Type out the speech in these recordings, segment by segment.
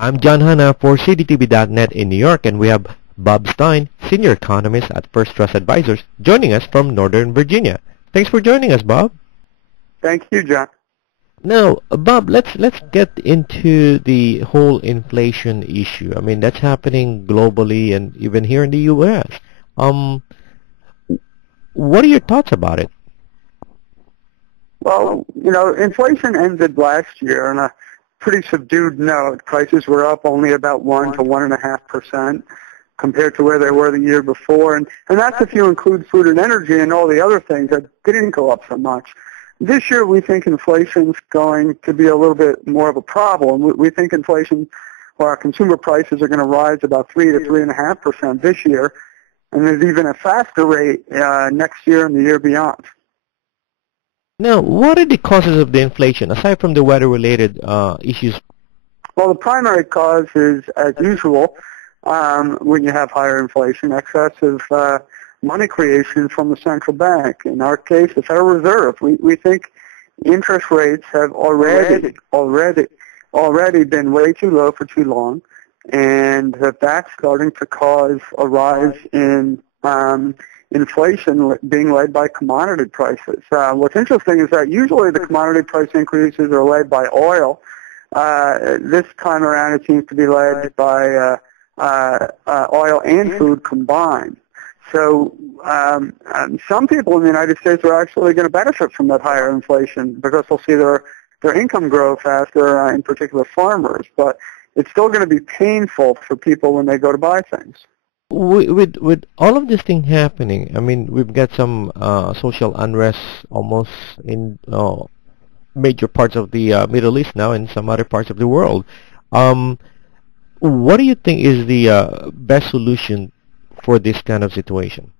I'm John Hanna for CDTV.net in New York, and we have Bob Stein, Senior Economist at First Trust Advisors, joining us from Northern Virginia. Thanks for joining us, Bob. Thank you, John. Now, Bob, let's get into the whole inflation issue. I mean, that's happening globally and even here in the U.S. What are your thoughts about it? Well, inflation ended last year on a pretty subdued note. Prices were up only about 1 to 1.5% compared to where they were the year before. And that's if you include food and energy and all the other things that didn't go up so much. This year, we think inflation's going to be a little bit more of a problem. We think inflation, or our consumer prices, are going to rise about 3 to 3.5% this year, and there's even a faster rate next year and the year beyond. Now, what are the causes of the inflation, aside from the weather-related issues? Well, the primary cause is, as usual, when you have higher inflation, excessive money creation from the central bank. In our case, the Federal Reserve. We think interest rates have already been way too low for too long, and that's starting to cause a rise in inflation being led by commodity prices. What's interesting is that usually the commodity price increases are led by oil. This time around it seems to be led by oil and food combined. So some people in the United States are actually going to benefit from that higher inflation because they'll see their income grow faster, in particular farmers. But it's still going to be painful for people when they go to buy things. With all of this thing happening, I mean, we've got some social unrest almost in major parts of the Middle East now and some other parts of the world. What do you think is the best solution for this kind of situation?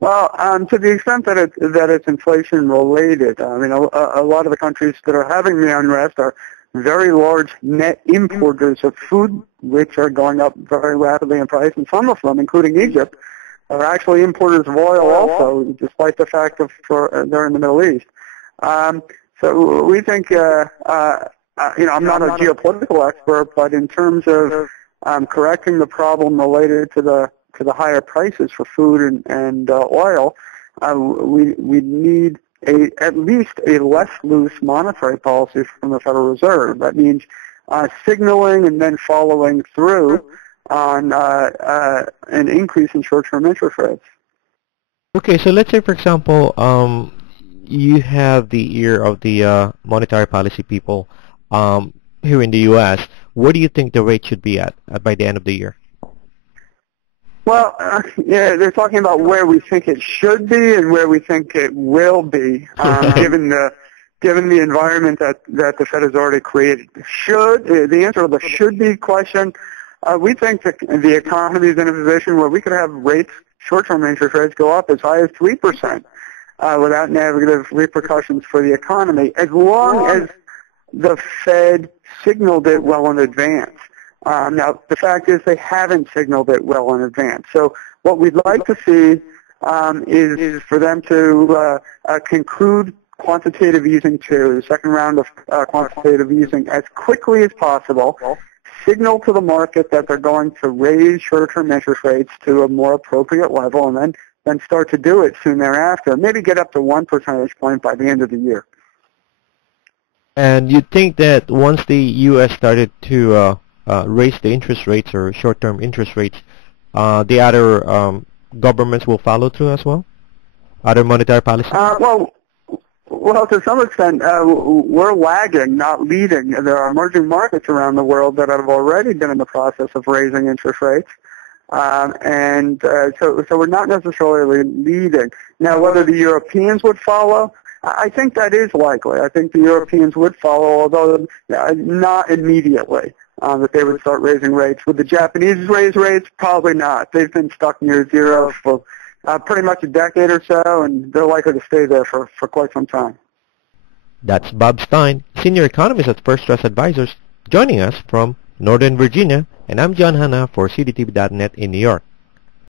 Well, to the extent that it's inflation related, I mean, a lot of the countries that are having the unrest are very large net importers of food, which are going up very rapidly in price, and some of them, including Egypt, are actually importers of oil also, despite the fact of they're in the Middle East. So we think, I'm not a geopolitical expert, but in terms of correcting the problem related to the higher prices for food and oil, we need at least a less loose monetary policy from the Federal Reserve. That means signaling and then following through on an increase in short-term interest rates. Okay, so let's say, for example, you have the ear of the monetary policy people here in the U.S. Where do you think the rate should be at by the end of the year? Well, they're talking about where we think it should be and where we think it will be, given the environment that the Fed has already created. The answer to the should be question, we think that the economy is in a position where we could have short-term interest rates go up as high as 3% without negative repercussions for the economy, as long as the Fed signaled it well in advance. Now, the fact is they haven't signaled it well in advance. So what we'd like to see is for them to conclude quantitative easing 2, the second round of quantitative easing, as quickly as possible, signal to the market that they're going to raise short-term interest rates to a more appropriate level, and then start to do it soon thereafter, maybe get up to 1 percentage point by the end of the year. And you think that once the U.S. started to raise the interest rates or short-term interest rates, the other governments will follow through as well? Other monetary policies? Well, to some extent, we're lagging, not leading. There are emerging markets around the world that have already been in the process of raising interest rates. So we're not necessarily leading. Now, whether the Europeans would follow, I think that is likely. I think the Europeans would follow, although not immediately, that they would start raising rates. Would the Japanese raise rates? Probably not. They've been stuck near zero for pretty much a decade or so, and they're likely to stay there for quite some time. That's Bob Stein, Senior Economist at First Trust Advisors, joining us from Northern Virginia, and I'm John Hanna for CDTV.net in New York.